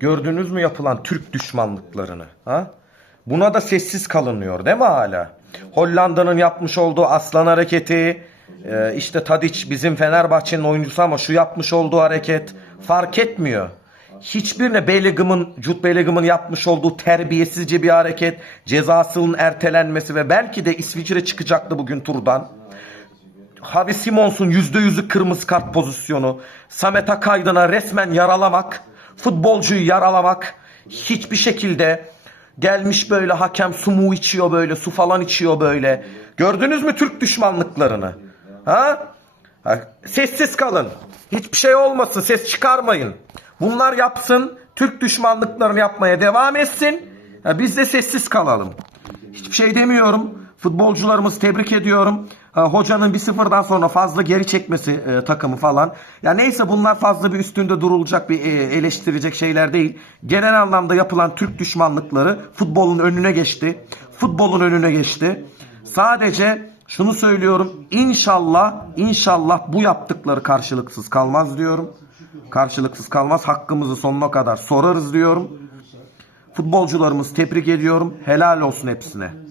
Gördünüz mü yapılan Türk düşmanlıklarını? Ha? Buna da sessiz kalınıyor değil mi hala? Hollanda'nın yapmış olduğu aslan hareketi, e, işte Tadic bizim Fenerbahçe'nin oyuncusu ama şu yapmış olduğu hareket fark etmiyor. Hiçbirine Bellingham'ın, Jude Bellingham'ın yapmış olduğu terbiyesizce bir hareket, cezasının ertelenmesi ve belki de İsviçre çıkacaktı bugün turdan. Javi Simons'un %100'ü kırmızı kart pozisyonu. Samet Akaydın'a resmen yaralamak. Futbolcuyu yaralamak. Hiçbir şekilde gelmiş böyle hakem su mu içiyor böyle su falan içiyor böyle. Gördünüz mü Türk düşmanlıklarını? Ha? Sessiz kalın. Hiçbir şey olmasın. Ses çıkarmayın. Bunlar yapsın. Türk düşmanlıklarını yapmaya devam etsin. Biz de sessiz kalalım. Hiçbir şey demiyorum. Futbolcularımızı tebrik ediyorum. Ha, hocanın bir sıfırdan sonra fazla geri çekmesi e, takımı falan. Ya neyse bunlar fazla bir üstünde durulacak bir e, eleştirecek şeyler değil. Genel anlamda yapılan Türk düşmanlıkları futbolun önüne geçti. Futbolun önüne geçti. Sadece şunu söylüyorum. İnşallah inşallah bu yaptıkları karşılıksız kalmaz diyorum. Karşılıksız kalmaz. Hakkımızı sonuna kadar sorarız diyorum. Futbolcularımızı tebrik ediyorum. Helal olsun hepsine.